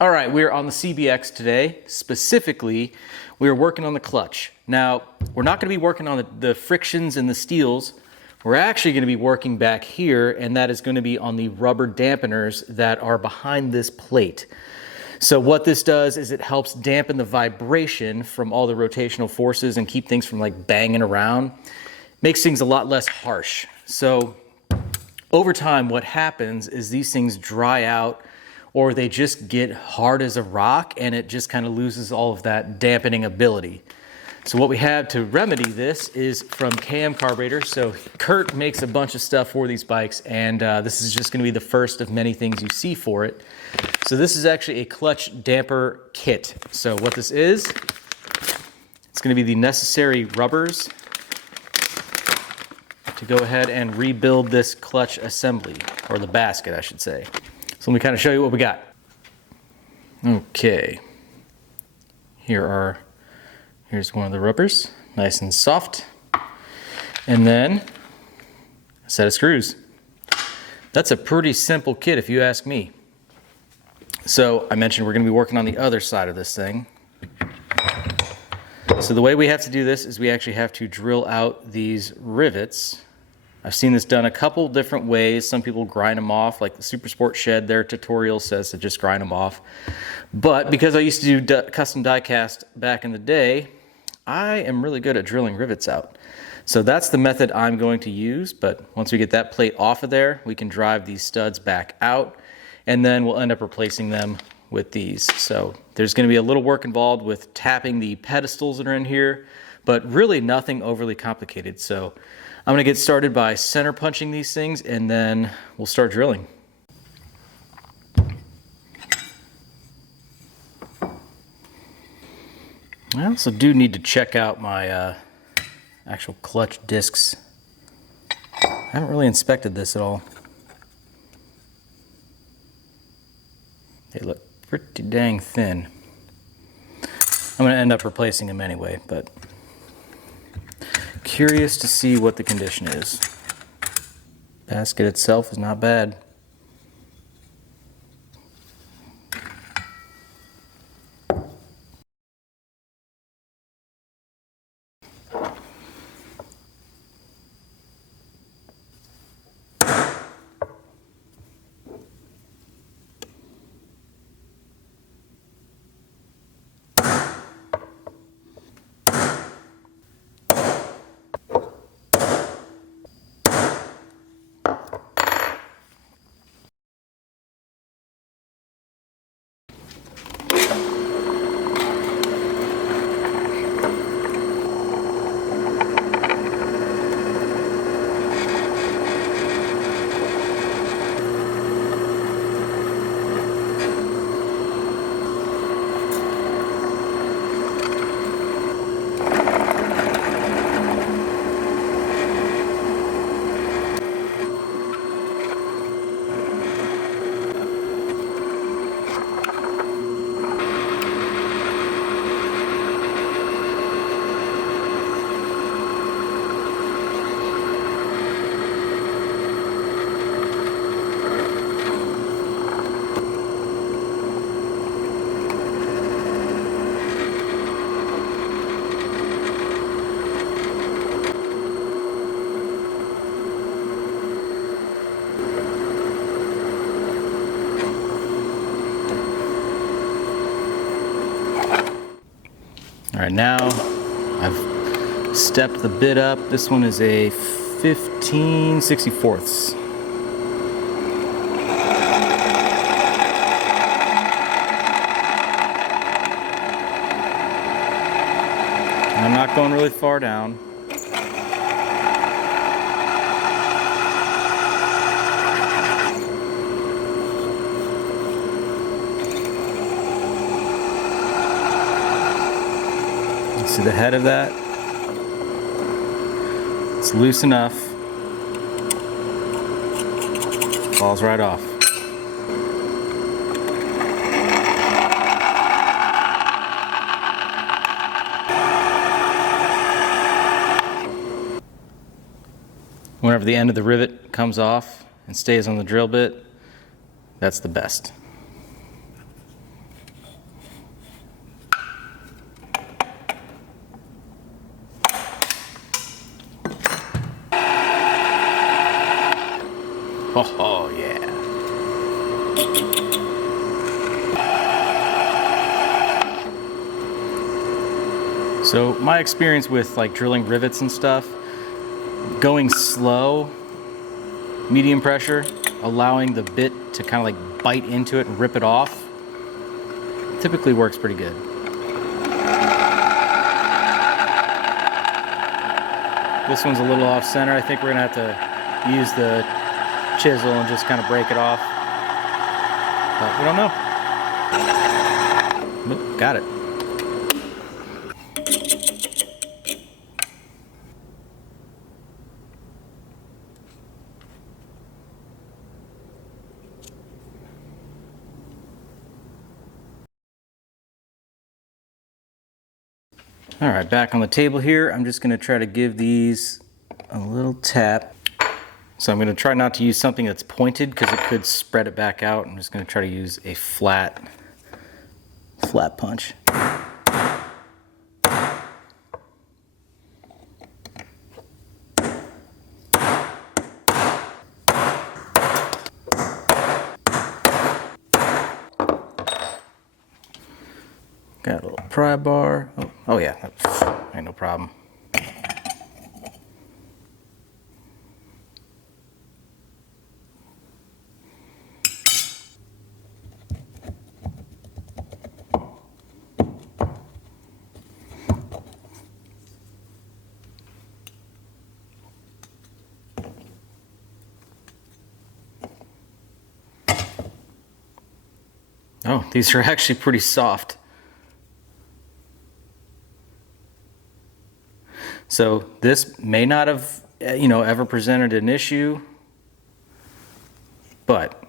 All right, we're on the CBX today. Specifically, we're working on the clutch. Now, we're not going to be working on the frictions and the steels. We're actually going to be working back here, and that is going to be on the rubber dampeners that are behind this plate. So what this does is it helps dampen the vibration from all the rotational forces and keep things from like banging around. Makes things a lot less harsh. So over time, what happens is these things dry out, or they just get hard as a rock, and it just kind of loses all of that dampening ability. So what we have to remedy this is from KM Carburetor. So Kurt makes a bunch of stuff for these bikes, and this is just going to be the first of many things you see for it. So this is actually a clutch damper kit. So what this is, it's going to be the necessary rubbers to go ahead and rebuild this clutch assembly, or the basket, I should say. So let me kind of show you what we got. Okay, here's one of the rubbers, nice and soft. And then a set of screws. That's a pretty simple kit if you ask me. So I mentioned we're going to be working on the other side of this thing. So the way we have to do this is we actually have to drill out these rivets. I've seen this done a couple different ways. Some people grind them off, like the Super Sport Shed, their tutorial says to just grind them off. But because I used to do custom die cast back in the day, I am really good at drilling rivets out. So that's the method I'm going to use, but once we get that plate off of there, we can drive these studs back out, and then we'll end up replacing them with these. So there's going to be a little work involved with tapping the pedestals that are in here, but really nothing overly complicated. So I'm going to get started by center punching these things, and then we'll start drilling. I also do need to check out my actual clutch discs. I haven't really inspected this at all. They look pretty dang thin. I'm going to end up replacing them anyway, but curious to see what the condition is. Basket itself is not bad. All right, now I've stepped the bit up. This one is a 15/64. I'm not going really far down. See the head of that? It's loose enough. Falls right off. Whenever the end of the rivet comes off and stays on the drill bit, that's the best. Oh, yeah. So my experience with like drilling rivets and stuff, going slow, medium pressure, allowing the bit to kind of like bite into it and rip it off, typically works pretty good. This one's a little off center. I think we're gonna have to use the chisel and just kind of break it off. But we don't know. Oop, got it. All right, back on the table here. I'm just gonna try to give these a little tap. So I'm gonna try not to use something that's pointed because it could spread it back out. I'm just gonna try to use a flat punch. Got a little pry bar. Oh yeah, ain't no problem. Oh, these are actually pretty soft. So this may not have, ever presented an issue, but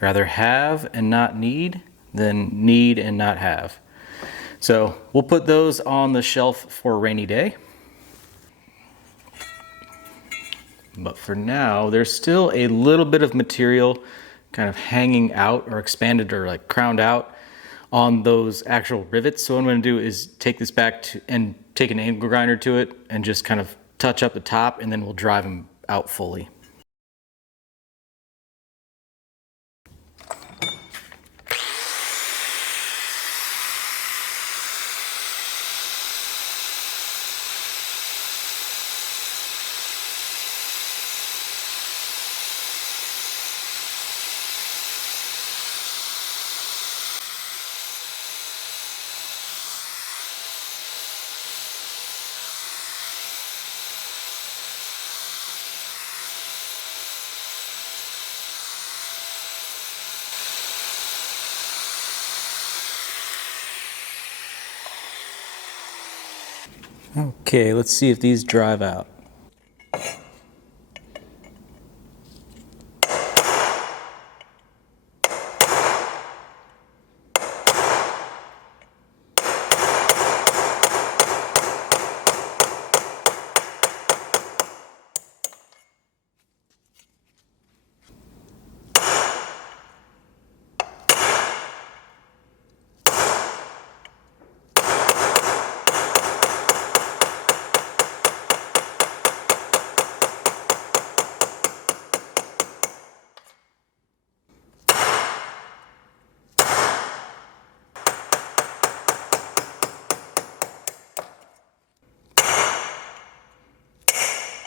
rather have and not need than need and not have. So we'll put those on the shelf for a rainy day. But for now, there's still a little bit of material kind of hanging out or expanded or like crowned out on those actual rivets. So what I'm going to do is take this back and take an angle grinder to it and just kind of touch up the top, and then we'll drive them out fully. Okay, let's see if these drive out.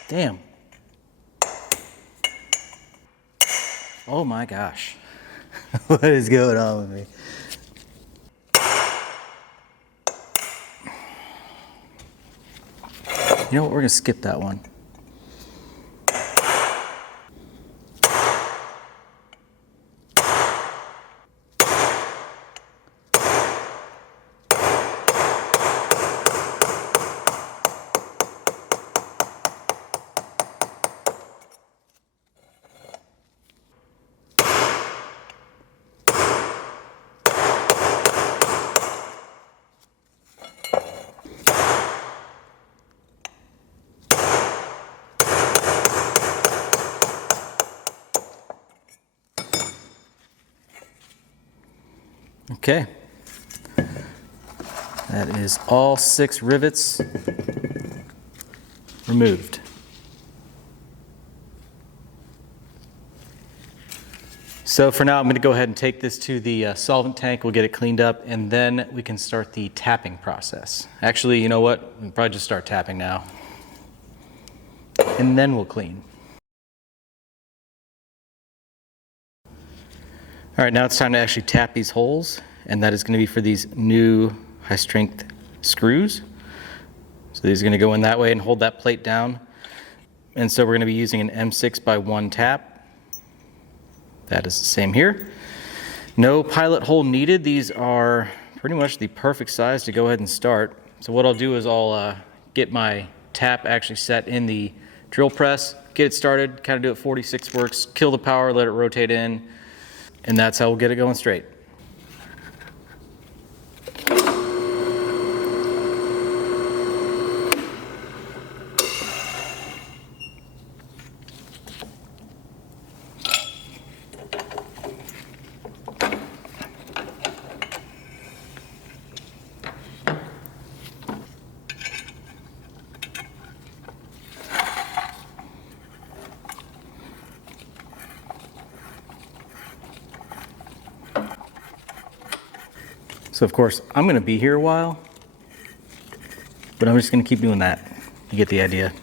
Damn. Oh my gosh. What is going on with me? You know what, we're gonna skip that one. Okay, that is all 6 rivets removed. So for now, I'm going to go ahead and take this to the solvent tank. We'll get it cleaned up, and then we can start the tapping process. Actually, you know what? We'll probably just start tapping now, and then we'll clean. All right, now it's time to actually tap these holes, and that is going to be for these new high-strength screws. So these are going to go in that way and hold that plate down. And so we're going to be using an M6x1 tap. That is the same here. No pilot hole needed. These are pretty much the perfect size to go ahead and start. So what I'll do is I'll get my tap actually set in the drill press, get it started, kind of do it 46 works, kill the power, let it rotate in, and that's how we'll get it going straight. So of course, I'm going to be here a while, but I'm just going to keep doing that. You get the idea.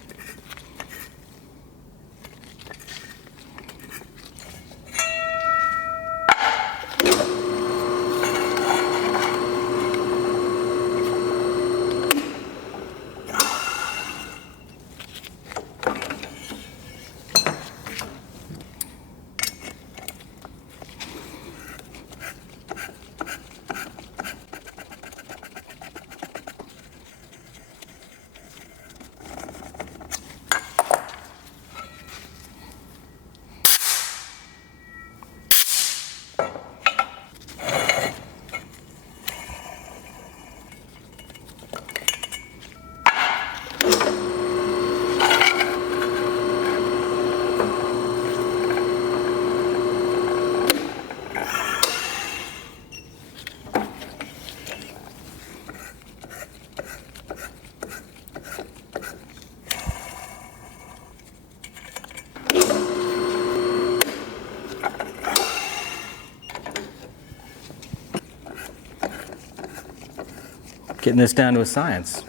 Getting this down to a science.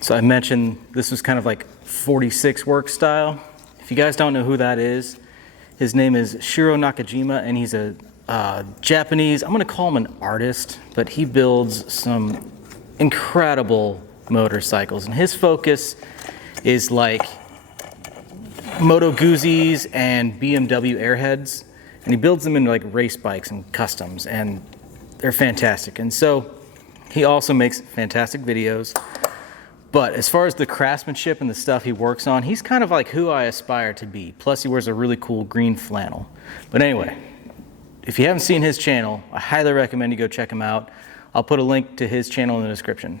So I mentioned this was kind of like 46 work style. If you guys don't know who that is, his name is Shiro Nakajima, and he's a Japanese, I'm gonna call him an artist, but he builds some incredible motorcycles, and his focus is like Moto Guzzi's and BMW Airheads, and he builds them into like race bikes and customs, and they're fantastic. And so he also makes fantastic videos. But as far as the craftsmanship and the stuff he works on, he's kind of like who I aspire to be. Plus he wears a really cool green flannel. But anyway, if you haven't seen his channel, I highly recommend you go check him out. I'll put a link to his channel in the description.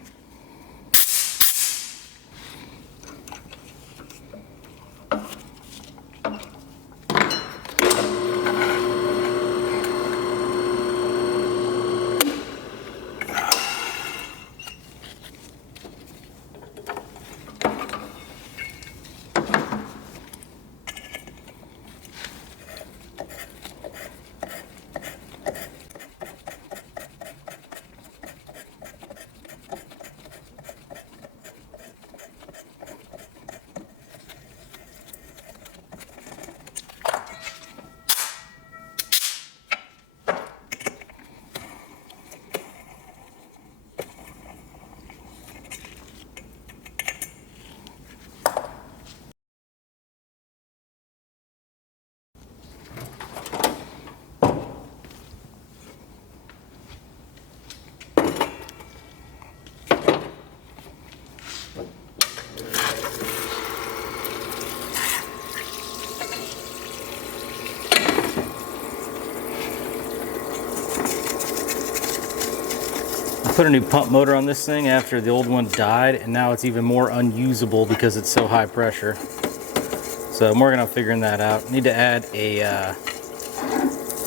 Put a new pump motor on this thing after the old one died, and now it's even more unusable because it's so high pressure. So I'm working on figuring that out. Need to add a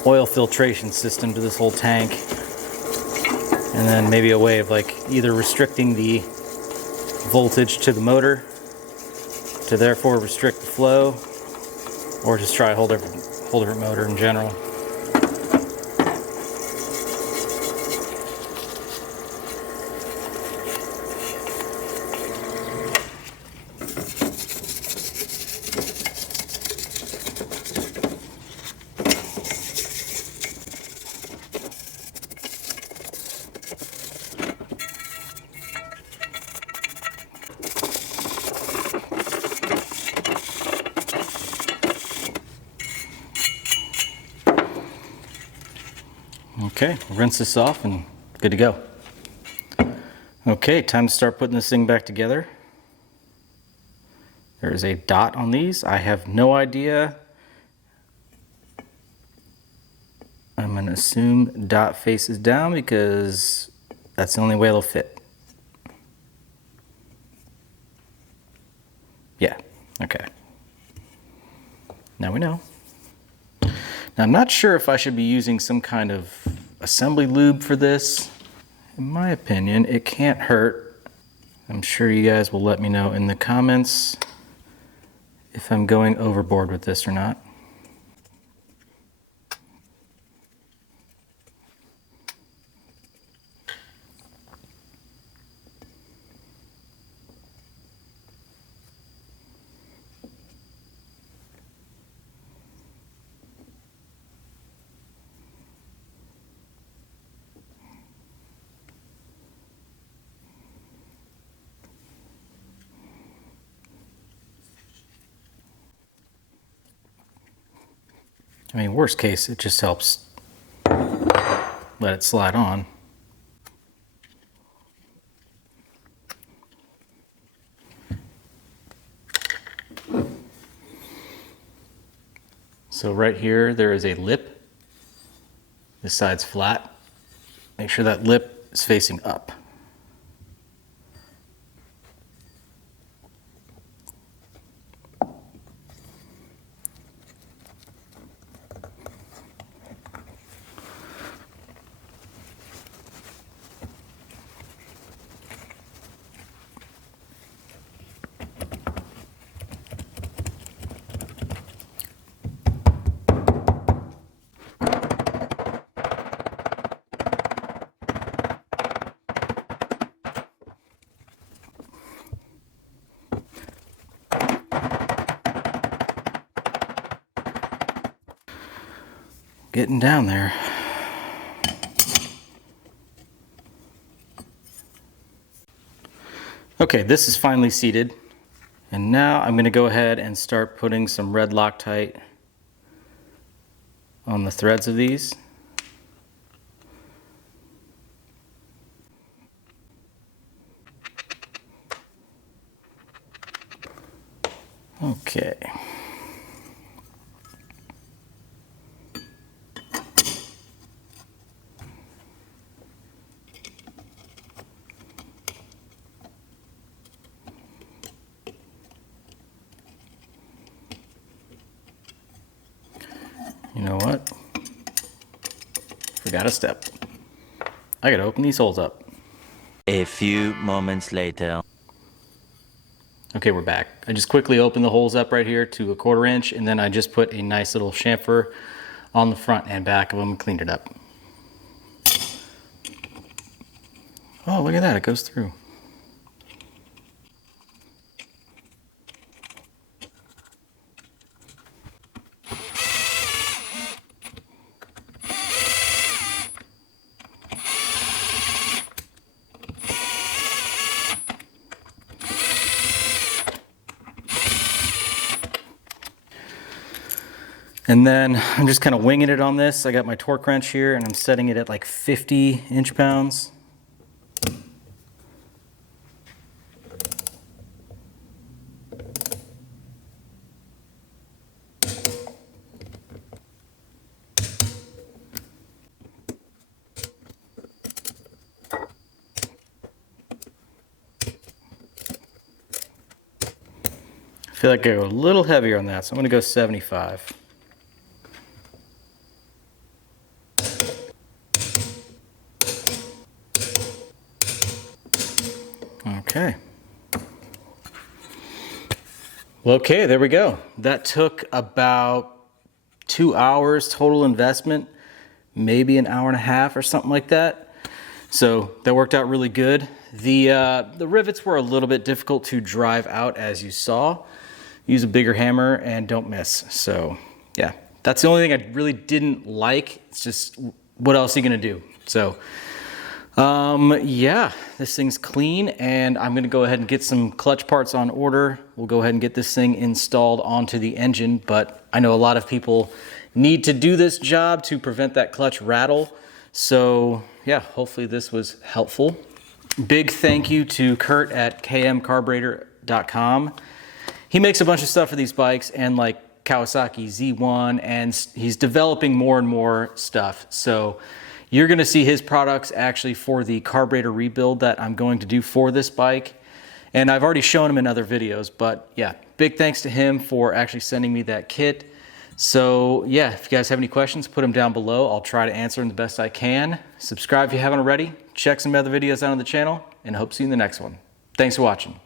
oil filtration system to this whole tank, and then maybe a way of like either restricting the voltage to the motor to therefore restrict the flow, or just try a whole pull rivert motor in general. Okay, rinse this off and good to go. Okay, time to start putting this thing back together. There's a dot on these. I have no idea. I'm gonna assume dot faces down because that's the only way it'll fit. Yeah, okay. Now we know. Now I'm not sure if I should be using some kind of assembly lube for this. In my opinion, it can't hurt. I'm sure you guys will let me know in the comments if I'm going overboard with this or not. I mean, worst case, it just helps let it slide on. So right here, there is a lip. This side's flat. Make sure that lip is facing up. Getting down there. Okay, this is finally seated. And now I'm going to go ahead and start putting some red Loctite on the threads of these. Okay. You know what? Forgot a step. I gotta open these holes up. A few moments later. Okay, we're back. I just quickly opened the holes up right here to 1/4 inch, and then I just put a nice little chamfer on the front and back of them and cleaned it up. Oh, look at that, it goes through. And then I'm just kind of winging it on this. I got my torque wrench here and I'm setting it at like 50 inch-pounds. I feel like I go a little heavier on that, so I'm gonna go 75. Okay. Well, okay, there we go. That took about 2 hours total investment, maybe an hour and a half or something like that. So that worked out really good. The rivets were a little bit difficult to drive out, as you saw. Use a bigger hammer and don't miss. So yeah, that's the only thing I really didn't like. It's just, what else are you gonna do? So yeah, this thing's clean, and I'm gonna go ahead and get some clutch parts on order. We'll go ahead and get this thing installed onto the engine, but I know a lot of people need to do this job to prevent that clutch rattle. So yeah, hopefully this was helpful. Big thank you to Kurt at kmcarburetor.com. He makes a bunch of stuff for these bikes and like Kawasaki Z1, and he's developing more and more stuff. So you're gonna see his products actually for the carburetor rebuild that I'm going to do for this bike. And I've already shown him in other videos, but yeah, big thanks to him for actually sending me that kit. So yeah, if you guys have any questions, put them down below. I'll try to answer them the best I can. Subscribe if you haven't already. Check some other videos out on the channel, and I hope to see you in the next one. Thanks for watching.